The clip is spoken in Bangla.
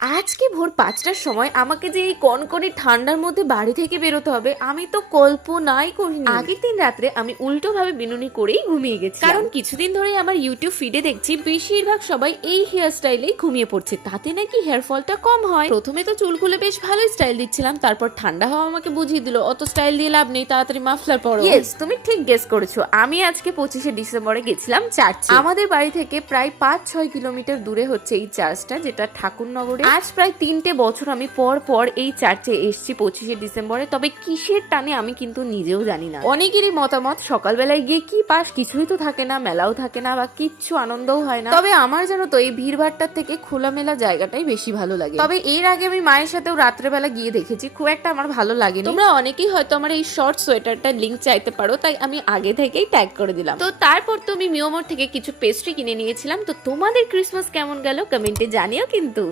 আজকে ভোর 5টার সময় আমাকে যে এই কনকনে ঠান্ডার মধ্যে বাড়ি থেকে বেরোতে হবে আমি তো কল্পনাই করিনি। আগের দিন রাত্রে আমি উল্টো ভাবে বিনুনি করেই ঘুমিয়ে গেছি, কারণ কিছুদিন ধরেই আমার ইউটিউব ফিডে দেখছি বেশিরভাগ সবাই এই হেয়ার স্টাইলেই ঘুমিয়ে পড়ছে, তাতে নাকি হেয়ার ফলটা কম হয়। প্রথমে তো চুলগুলো বেশ ভালোই স্টাইল দিচ্ছিলাম, তারপর ঠান্ডা হাওয়া আমাকে বুঝিয়ে দিল অত স্টাইল দিয়ে লাভ নেই, তাড়াতাড়ি মাফলার পরো। ইয়েস, তুমি ঠিক গেস করেছো, আমি আজকে 25শে ডিসেম্বরে গেছিলাম চার্চে। আমাদের বাড়ি থেকে প্রায় 5-6 কিলোমিটার দূরে হচ্ছে এই চার্চটা, যেটা ঠাকুরনগরে। আজ প্রায় 3টে বছর আমি পর পর এই চার্চে এসেছি 25শে ডিসেম্বরে, তবে কিসের টানে আমি কিন্তু নিজেও জানি না। অনেকেরই মতামত সকালবেলায় গিয়ে কি পাস, কিছুই তো থাকে না, মেলাও থাকে না বা কিচ্ছু আনন্দও হয় না। তবে আমার জানো তো এই ভিড়ভাড়টার থেকে খোলামেলা জায়গাটাই বেশি ভালো লাগে। তবে এর আগে আমি মায়ের সাথেও রাত্রেবেলা গিয়ে দেখেছি, খুব একটা আমার ভালো লাগেনি। তোমরা অনেকেই হয়তো আমার এই শর্ট সোয়েটারটার লিংক চাইতে পারো, তাই আমি আগে থেকেই ট্যাগ করে দিলাম। তো তারপর তো আমি মিওমোর থেকে কিছু পেস্ট্রি কিনে নিয়েছিলাম। তো তোমাদের ক্রিসমাস কেমন গেল কমেন্টে জানিও কিন্তু।